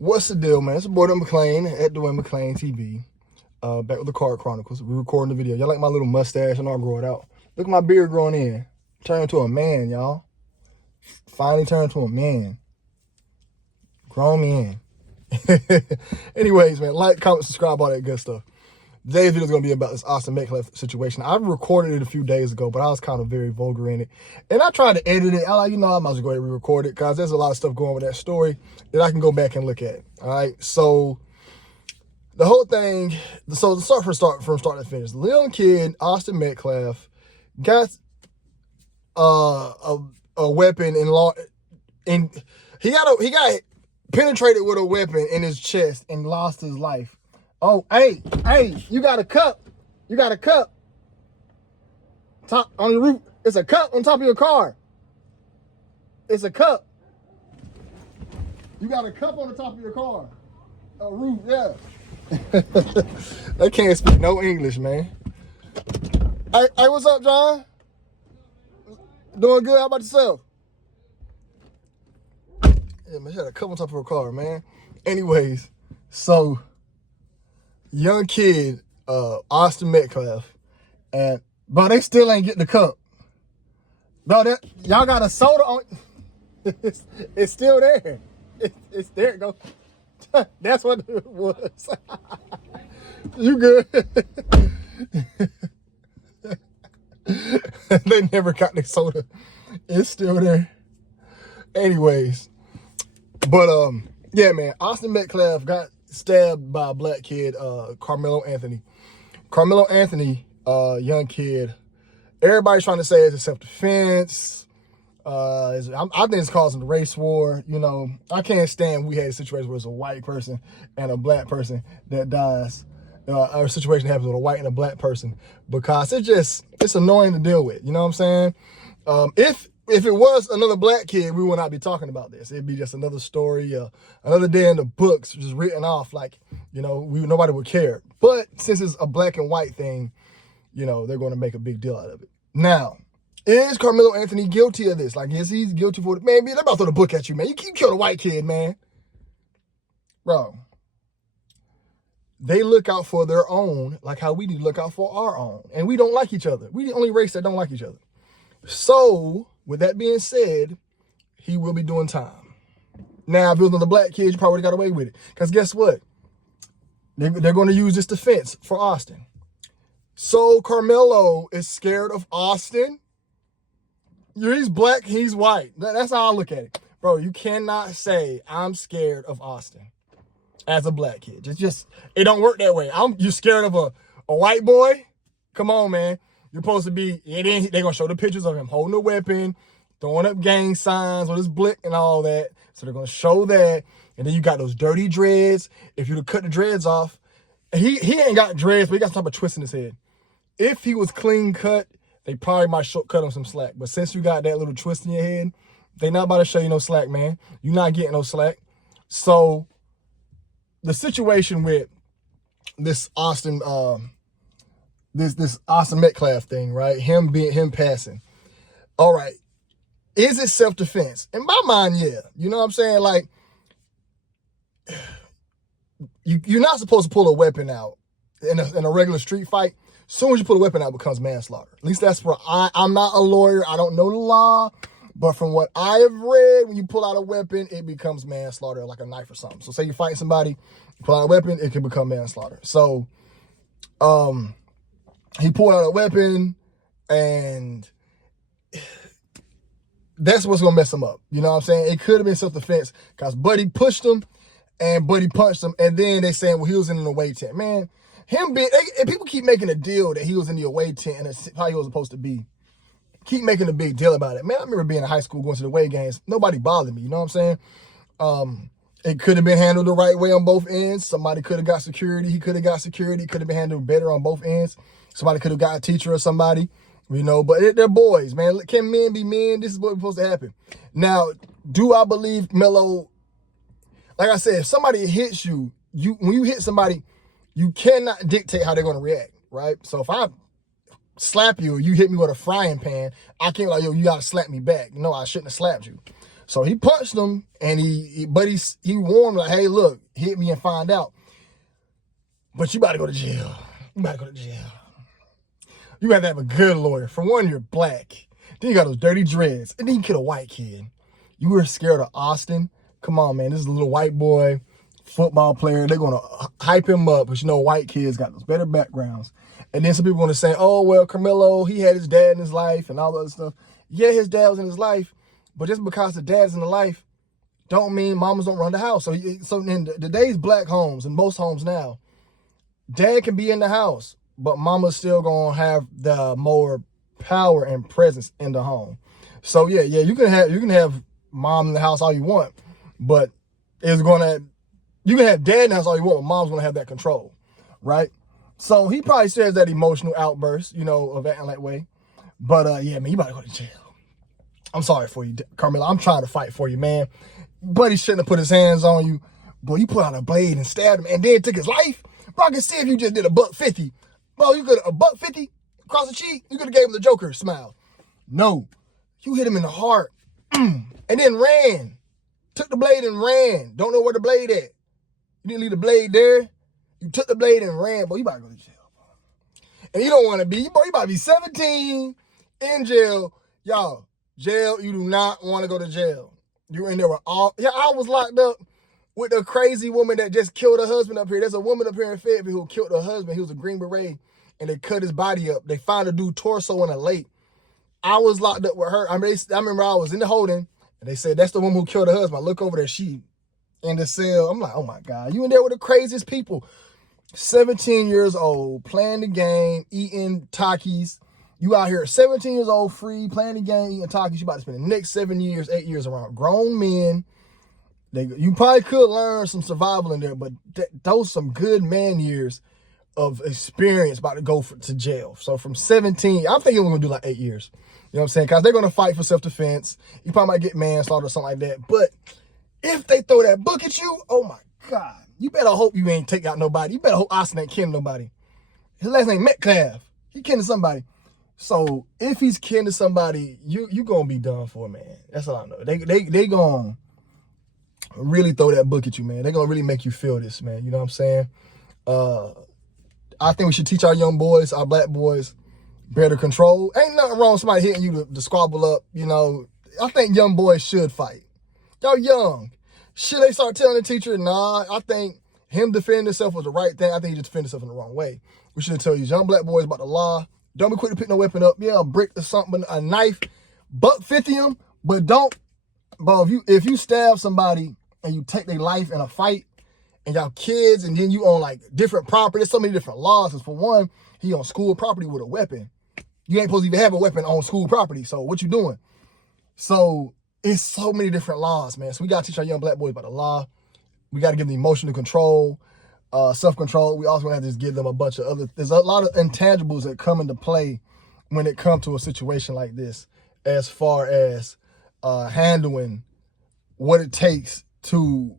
What's the deal, man? It's your boy Dwayne McClain at Dwayne McClain TV. Back with the Card Chronicles. We're recording the video. Y'all like my little mustache and I'll grow it out. Look at my beard growing in. Turn into a man, y'all. Finally turned into a man. Grown me in. Anyways, man, like, comment, subscribe, all that good stuff. Today's video is going to be about this Austin Metcalf situation. I recorded it a few days ago, but I was kind of very vulgar in it. And I tried to edit it. I like, I might as well go ahead and re-record it because there's a lot of stuff going with that story that I can go back and look at. All right. So the whole thing, so to start from start to finish, the young kid, Austin Metcalf, got a weapon and he got penetrated with a weapon in his chest and lost his life. Oh, hey, you got a cup. You got a cup. Top on your roof. It's a cup on top of your car. It's a cup. You got a cup on the top of your car. A roof, yeah. They can't speak no English, man. Hey, what's up, John? Doing good? How about yourself? Yeah, man, she had a cup on top of her car, man. Anyways, so young kid, Austin Metcalf, but they still ain't getting the cup. Bro, y'all got a soda on. It's still there. It's there. Go. That's what it was. You good? They never got the soda. It's still there. Anyways, but yeah, man, Austin Metcalf got stabbed by a black kid, Carmelo Anthony. Carmelo Anthony, young kid. Everybody's trying to say it's a self-defense. I think it's causing a race war. You know, I can't stand we had a situation where it's a white person and a black person that dies. Or a situation happens with a white and a black person because it's annoying to deal with. You know what I'm saying? If it was another black kid, we would not be talking about this. It'd be just another story, another day in the books, just written off like, you know, nobody would care. But since it's a black and white thing, you know, they're going to make a big deal out of it. Now, is Carmelo Anthony guilty of this? Like, is he guilty for it? Man, they're about to throw the book at you, man. You killed a white kid, man. Bro, they look out for their own like how we need to look out for our own. And we don't like each other. We the only race that don't like each other. So, with that being said, he will be doing time. Now, if it was another black kid, you probably would have got away with it. Because guess what? They're going to use this defense for Austin. So, Carmelo is scared of Austin. He's black, he's white. That's how I look at it. Bro, you cannot say, I'm scared of Austin as a black kid. It don't work that way. You're scared of a white boy? Come on, man. You're supposed to be, they're going to show the pictures of him holding a weapon, throwing up gang signs with his blick and all that. So they're going to show that. And then you got those dirty dreads. If you'd have cut the dreads off, he ain't got dreads, but he got some type of twist in his head. If he was clean cut, they probably might cut him some slack. But since you got that little twist in your head, they not about to show you no slack, man. You're not getting no slack. So the situation with this Austin, this Austin Metcalf thing, right? Him passing. All right. Is it self-defense? In my mind, yeah. You know what I'm saying? Like, you're not supposed to pull a weapon out in a regular street fight. As soon as you pull a weapon out, it becomes manslaughter. At least that's where I'm not a lawyer. I don't know the law. But from what I have read, when you pull out a weapon, it becomes manslaughter, like a knife or something. So say you're fighting somebody, you pull out a weapon, it can become manslaughter. So, he pulled out a weapon, and that's what's going to mess him up. You know what I'm saying? It could have been self-defense because Buddy pushed him, and Buddy punched him, and then they saying, well, he was in an away tent. Man, and people keep making a deal that he was in the away tent, and that's how he was supposed to be. Keep making a big deal about it. Man, I remember being in high school going to the away games. Nobody bothered me. You know what I'm saying? It could have been handled the right way on both ends. Somebody could have got security. He could have got security. It could have been handled better on both ends. Somebody could have got a teacher or somebody, you know, but they're boys, man. Can men be men? This is what's supposed to happen. Now, do I believe Melo? Like I said, if somebody hits you, when you hit somebody, you cannot dictate how they're going to react, right? So if I slap you or you hit me with a frying pan, I can't like, yo, you got to slap me back. No, I shouldn't have slapped you. So he punched him, and he warned like, hey, look, hit me and find out. But you about to go to jail. You about to go to jail. You got to have a good lawyer. For one, you're black. Then you got those dirty dreads. And then you kill a white kid. You were scared of Austin? Come on, man. This is a little white boy, football player. They're going to hype him up because, you know, white kids got those better backgrounds. And then some people want to say, oh, well, Carmelo, he had his dad in his life and all that other stuff. Yeah, his dad was in his life. But just because the dad's in the life don't mean mamas don't run the house. So in today's black homes and most homes now, dad can be in the house, but mama's still going to have the more power and presence in the home. So yeah, you can have mom in the house all you want, but you can have dad in the house all you want, but mom's going to have that control, right? So he probably says that emotional outburst, you know, of acting that way. But yeah, man, you about to go to jail. I'm sorry for you, Carmelo. I'm trying to fight for you, man. Buddy shouldn't have put his hands on you. Boy, you put out a blade and stabbed him and then took his life. Bro, I can see if you just did $150. Bro, you could have $150 across the cheek. You could have gave him the Joker smile. No, you hit him in the heart and then ran. Took the blade and ran. Don't know where the blade at. You didn't leave the blade there. You took the blade and ran. Boy, you about to go to jail. And you don't want to be. Boy, you about to be 17 in jail. Y'all, jail, you do not want to go to jail. You in there with all. Yeah, I was locked up with a crazy woman that just killed her husband up here. There's a woman up here in Fayetteville who killed her husband. He was a Green Beret, and they cut his body up. They found a dude torso in a lake. I was locked up with her. I remember I was in the holding, and they said, that's the woman who killed her husband. I look over there, she in the cell. I'm like, oh my God, you in there with the craziest people. 17 years old, playing the game, eating Takis. You out here 17 years old, free, playing the game, eating Takis. You about to spend the next 7 years, 8 years around grown men. You probably could learn some survival in there, but those some good man years of experience about to go to jail. So from 17, I'm thinking we're going to do like 8 years. You know what I'm saying? Because they're going to fight for self-defense. You probably might get manslaughter or something like that. But if they throw that book at you, oh my God. You better hope you ain't take out nobody. You better hope Austin ain't killing nobody. His last name Metcalf. He killing somebody. So if he's killing somebody, you going to be done for, man. That's all I know. They going to really throw that book at you, man. They're going to really make you feel this, man. You know what I'm saying? I think we should teach our young boys, our black boys, better control. Ain't nothing wrong with somebody hitting you to squabble up, you know. I think young boys should fight. Y'all young. Should they start telling the teacher? Nah, I think him defending himself was the right thing. I think he just defended himself in the wrong way. We should tell these young black boys about the law. Don't be quick to pick no weapon up. Yeah, a brick or something, a knife, $150 them, but don't. But if you stab somebody and you take their life in a fight, and y'all kids, and then you own like different property. There's so many different laws. Because for one, he on school property with a weapon. You ain't supposed to even have a weapon on school property. So what you doing? So it's so many different laws, man. So we got to teach our young black boys about the law. We got to give them emotional control, self-control. We also have to just give them a bunch of other, there's a lot of intangibles that come into play when it comes to a situation like this, as far as handling what it takes to,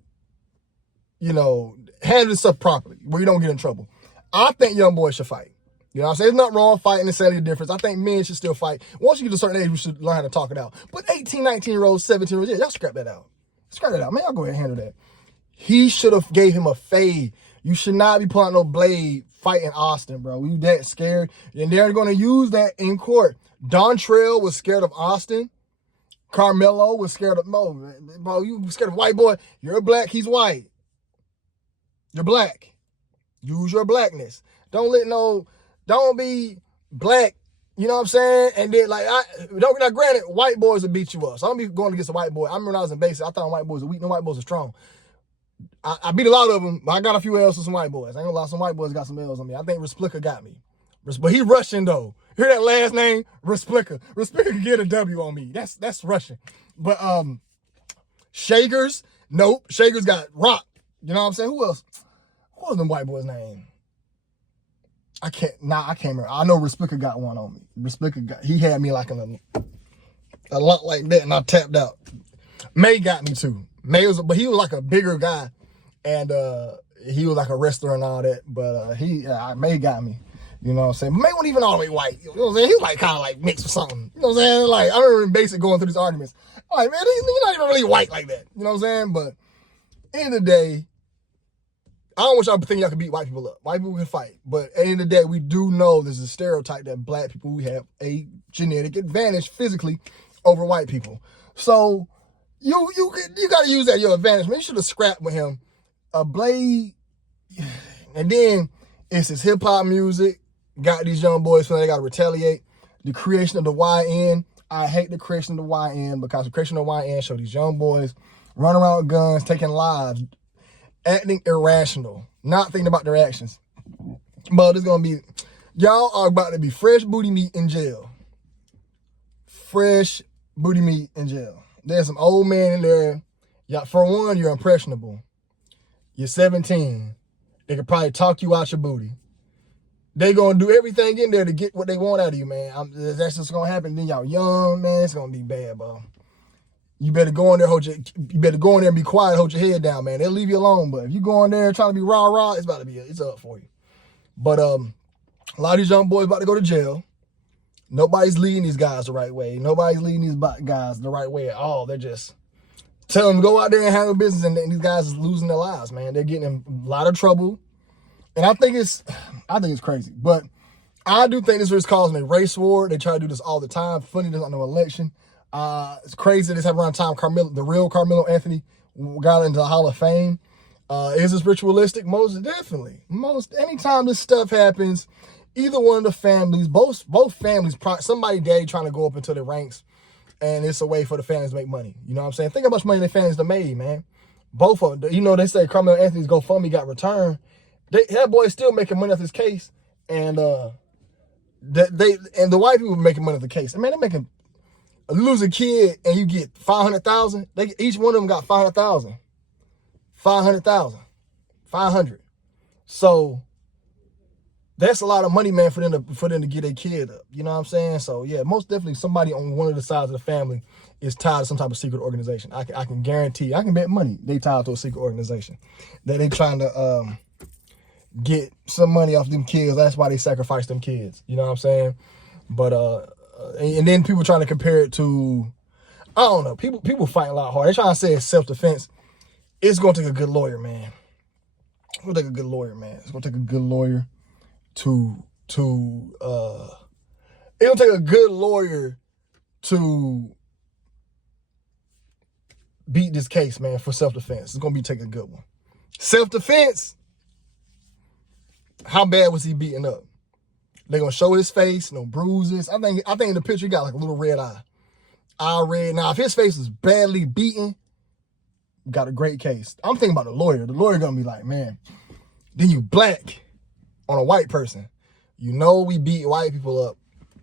you know, handle this stuff properly, where you don't get in trouble. I think young boys should fight. You know what I'm saying? There's nothing wrong fighting and setting the difference. I think men should still fight. Once you get to a certain age, we should learn how to talk it out. But 18, 19-year-olds, 17-year-olds, yeah, y'all scrap that out. Scrap that out. Man, y'all go ahead and handle that. He should have gave him a fade. You should not be pulling no blade fighting Austin, bro. We that scared. And they're going to use that in court. Dontrell was scared of Austin. Carmelo was scared of Mo. Bro, you scared of white boy. You're black, he's white. You're black. Use your blackness. Don't be black, you know what I'm saying? And then, like, not granted, white boys will beat you up. So I'm be going against a white boy. I remember when I was in basic, I thought white boys were weak. No, white boys are strong. I beat a lot of them, but I got a few L's to some white boys. I ain't gonna lie, some white boys got some L's on me. I think Resplica got me. But he Russian, though. Hear that last name? Resplica. Resplica can get a W on me. That's Russian. But Shakers, nope. Shakers got Rock. You know what I'm saying? Who else? What was them white boys' name? I can't remember. I know Resplica got one on me. He had me like a lot like that, and I tapped out. May got me too. But he was like a bigger guy, and he was like a wrestler and all that. But May got me. You know what I'm saying? But May wasn't even all the way white. You know what I'm saying? He was like kind of like mixed with something. You know what I'm saying? Like, I remember in basic going through these arguments. Like, man, you're not even really white like that. You know what I'm saying? But end of the day, I don't want y'all to think y'all can beat white people up. White people can fight. But at the end of the day, we do know there's a stereotype that black people, we have a genetic advantage physically over white people. So you got to use that your advantage. Man, you should have scrapped with him a blade. And then it's his hip hop music. Got these young boys feeling they got to retaliate. The creation of the YN. I hate the creation of the YN because the creation of the YN show these young boys running around with guns, taking lives, acting irrational, not thinking about their actions. But it's going to be, y'all are about to be fresh booty meat in jail. Fresh booty meat in jail. There's some old men in there. Yeah, for one, you're impressionable. You're 17. They could probably talk you out your booty. They going to do everything in there to get what they want out of you, man. That's just going to happen. Then y'all young, man. It's going to be bad, bro. You better go in there, and be quiet, hold your head down, man. They'll leave you alone. But if you go in there trying to be rah-rah, it's up for you. But a lot of these young boys about to go to jail. Nobody's leading these guys the right way. Nobody's leading these guys the right way at all. They're just telling them to go out there and handle business, and these guys is losing their lives, man. They're getting in a lot of trouble. And I think it's crazy. But I do think this is causing a race war. They try to do this all the time. Funny, there's not no election. It's crazy this happened around the time the real Carmelo Anthony got into the Hall of Fame. Is this ritualistic? Most definitely. Anytime this stuff happens, either one of the families, both families, somebody daddy trying to go up into the ranks, and it's a way for the families to make money. You know what I'm saying? Think how much money their families have made, man. Both of them. You know, they say Carmelo Anthony's GoFundMe got returned. That boy's still making money off his case, and the white people making money off the case. And man, they're making a losing kid, and you get $500,000. Each one of them got $500,000. 500. So that's a lot of money, man, for them to get a kid up. You know what I'm saying? So yeah, most definitely somebody on one of the sides of the family is tied to some type of secret organization. I can guarantee, I can bet money they tied to a secret organization that they trying to get some money off them kids. That's why they sacrifice them kids. You know what I'm saying? But and then people trying to compare it to, I don't know, people fighting a lot hard. They're trying to say it's self-defense. It's going to take a good lawyer, man. It's going to take a good lawyer, man. It's going to take a good lawyer it'll take a good lawyer to beat this case, man, for self-defense. It's going to be taking a good one. Self-defense, how bad was he beaten up? They're going to show his face, no bruises. I think in the picture he got like a little red eye. Eye red. Now, if his face is badly beaten, got a great case. I'm thinking about the lawyer. The lawyer going to be like, man, then you black on a white person. You know we beat white people up.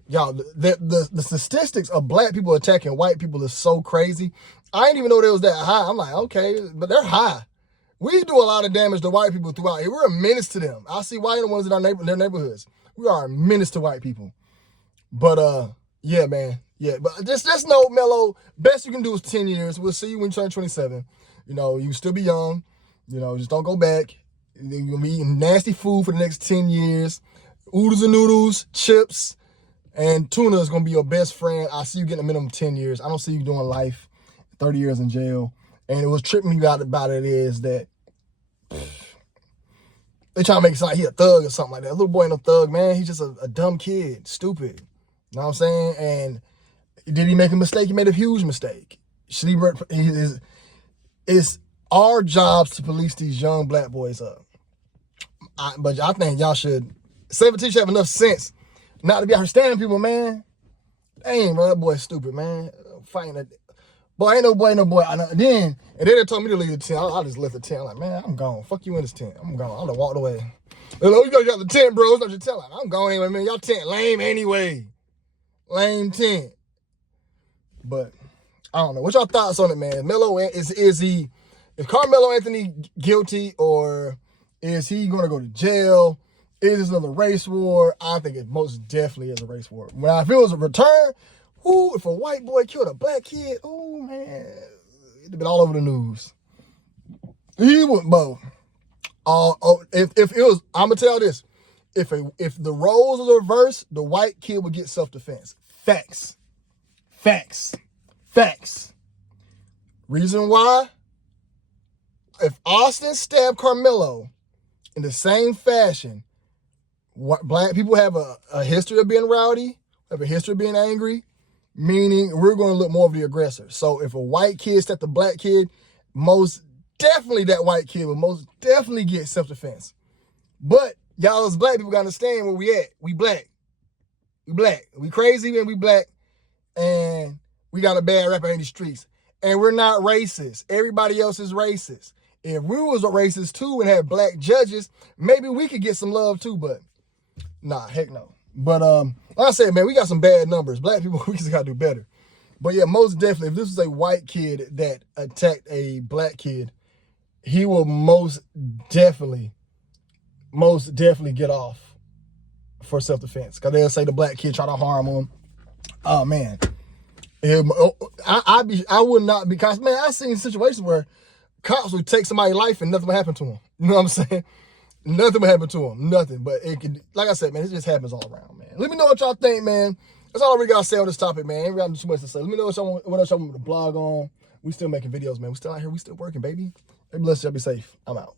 Y'all, the statistics of black people attacking white people is so crazy. I didn't even know they was that high. I'm like, okay, but they're high. We do a lot of damage to white people throughout here. We're a menace to them. I see white ones in their neighborhoods. We are a menace to white people. But yeah, man. Yeah, but just know, Mello, best you can do is 10 years. We'll see you when you turn 27. You know, you still be young. You know, just don't go back. You're going to be eating nasty food for the next 10 years. Oodles and noodles, chips, and tuna is going to be your best friend. I see you getting a minimum 10 years. I don't see you doing life, 30 years in jail. And it was tripping me out about it is that they trying to make it sound like he a thug or something like that. Little boy ain't no thug, man. He's just a dumb kid, stupid. You know what I'm saying? And did he make a mistake? He made a huge mistake. It's our jobs to police these young black boys up. But I think y'all should, 17 should have enough sense not to be out here stabbing people, man. Dang, bro, that boy's stupid, man. Fighting that. Boy, ain't no boy. And then they told me to leave the tent. I just left the tent. I'm like, man, I'm gone. Fuck you in this tent. I'm gone. I done walked away. They're like, you got the tent, bro. It's not your tent. I'm going anyway, man. Y'all tent lame anyway. Lame tent. But I don't know. What y'all thoughts on it, man? Melo, is Carmelo Anthony guilty, or is he going to go to jail? Is this another race war? I think it most definitely is a race war. Now, if it was a return, if a white boy killed a black kid, oh man, it'd been all over the news. He wouldn't, bro. If it was, I'm gonna tell you this: if the roles are reversed, the white kid would get self-defense. Facts. Reason why? If Austin stabbed Carmelo in the same fashion, black people have a history of being rowdy, have a history of being angry, meaning we're going to look more of the aggressor. So if a white kid stabbed a black kid, most definitely that white kid will most definitely get self-defense. But y'all as black people got to understand where we at. We black. We black. We crazy and we black. And we got a bad rap in the streets. And we're not racist. Everybody else is racist. If we was a racist too and had black judges, maybe we could get some love too, but nah, heck no. But like I said, man, we got some bad numbers. Black people, we just gotta do better. But yeah, most definitely, if this was a white kid that attacked a black kid, he will most definitely get off for self-defense. Because they'll say the black kid tried to harm him. Oh man. I would not, because man, I've seen situations where cops would take somebody's life and nothing would happen to them. You know what I'm saying? Nothing would happen to them. Nothing. But it could, like I said, man, it just happens all around, man. Let me know what y'all think, man. That's all I really got to say on this topic, man. Ain't got too much to say. Let me know what else y'all want me to blog on. We still making videos, man. We still out here. We still working, baby. Hey, bless y'all. Be safe. I'm out.